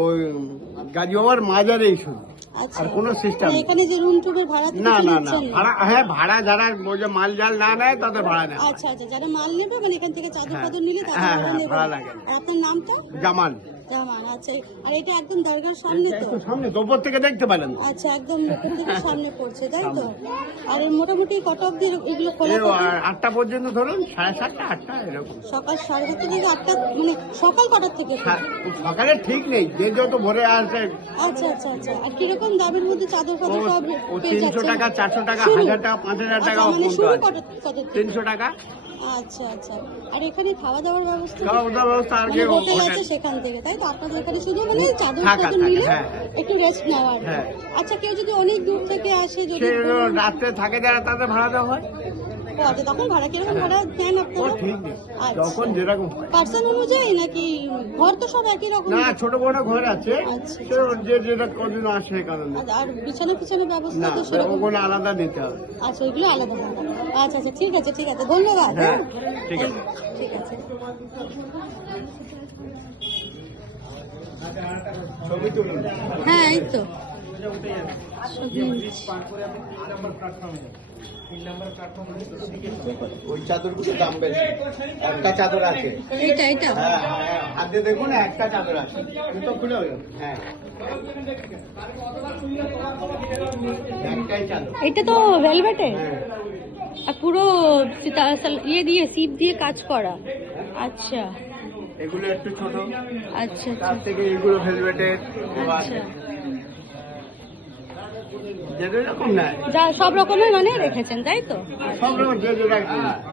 ওই গাজী বাবার মাজারেই শুধু, আচ্ছা আর কোনো সিস্টেম এখানে যে রুম টুমের ভাড়া না না না ভাড়া, হ্যাঁ ভাড়া যারা ওই যে মাল জাল না নেয় তাদের ভাড়া নেয়। আচ্ছা আচ্ছা, যারা মাল নেবে মানে এখান থেকে চাদর ফাদর নিলে তাদের হ্যাঁ, ভাড়া হ্যাঁ, নেবে। ভাড়া লাগে। আর আপনার নামটা? জামান। জামান। আচ্ছা, আর এটা একদম দরগার সামনে তো? একটু সামনে তো, উপর থেকে দেখতে পেলেন। আচ্ছা, একদম উপর থেকে সামনে পড়ছে তাই তো? আর এই মোটামুটি কত অবধি এগুলো খোলা এই থাকে? 8টা পর্যন্ত ধরুন, 7:30 8টা এরকম। সকাল 7:30 থেকে 8টা, মানে সকাল কটার থেকে? সকালে ঠিক নেই, যে যত ভোরে আসে। আচ্ছা আচ্ছা আচ্ছা। আর কিরকম দামের মধ্যে চাদর ফাদর সব ও পেয়ে 300 যাচ্ছেন? টাকা, 400 টাকা, শুরু? 1000 টাকা, 5000 টাকা আচ্ছা, মানে পর্যন্ত শুরু আছে। কত থেকে? 300 টাকা আচ্ছা আচ্ছা। আর এখানে খাওয়া দাওয়ার ব্যবস্থা? খাওয়া দাওয়ার ব্যবস্থা আর মানে কি হোটেল হোটেল আছে সেখান থেকে তাই তো? আপনাদের এখানে শুধু মানে চাদর থাকা, ফাদর নিলে হ্যাঁ। একটু রেস্ট নেওয়ার। হ্যাঁ। আচ্ছা, কেউ যদি অনেক দূর থেকে আসে, যদি সে রাত্রে থাকে যারা, তাদের ভাড়া দেওয়া হয়। ও আচ্ছা, তখন ভাড়া কিরকম ভাড়া দেন ও আপনারা? ঠিক নেই, আচ্ছা। যখন যেরকম হয়। পার্সন অনুযায়ী নাকি ঘর তো সব একই রকম? না, ছোট বড় ঘর আছে, আচ্ছা। সে যে যেটা কদিন আসে কারণে। আর বিছানা পিছনে ব্যবস্থা না, তো সেরকম? ওগুলো আলাদা নিতে হবে। আচ্ছা, ওইগুলো আলাদা ভাড়া। আচ্ছা আচ্ছা, ঠিক আছে ঠিক আছে, ধন্যবাদ। হ্যাঁ, ঠিক আছে। ঠিক আছে। ছবি তুলুন। হ্যাঁ, এই তো ছবি নিচ্ছি। ওই চাদরগুলো দাম বেশি, একটা চাদর আছে। এইটা এইটা হ্যাঁ হ্যাঁ, হাতে দেখুন একটা চাদর আছে, তো খুলে হলো। হ্যাঁ, একটাই চাদর। এটা তো ভেলভেটে, হ্যাঁ, আর পুরো ইয়ে দিয়ে সিপ দিয়ে কাজ করা। আচ্ছা এগুলো একটু ছোট, আচ্ছা তার থেকে এগুলো ভেলভেটের। আচ্ছা। যেরকম না, যা সব রকমের মানে রেখেছেন তাই তো? সব রকম যে যেটা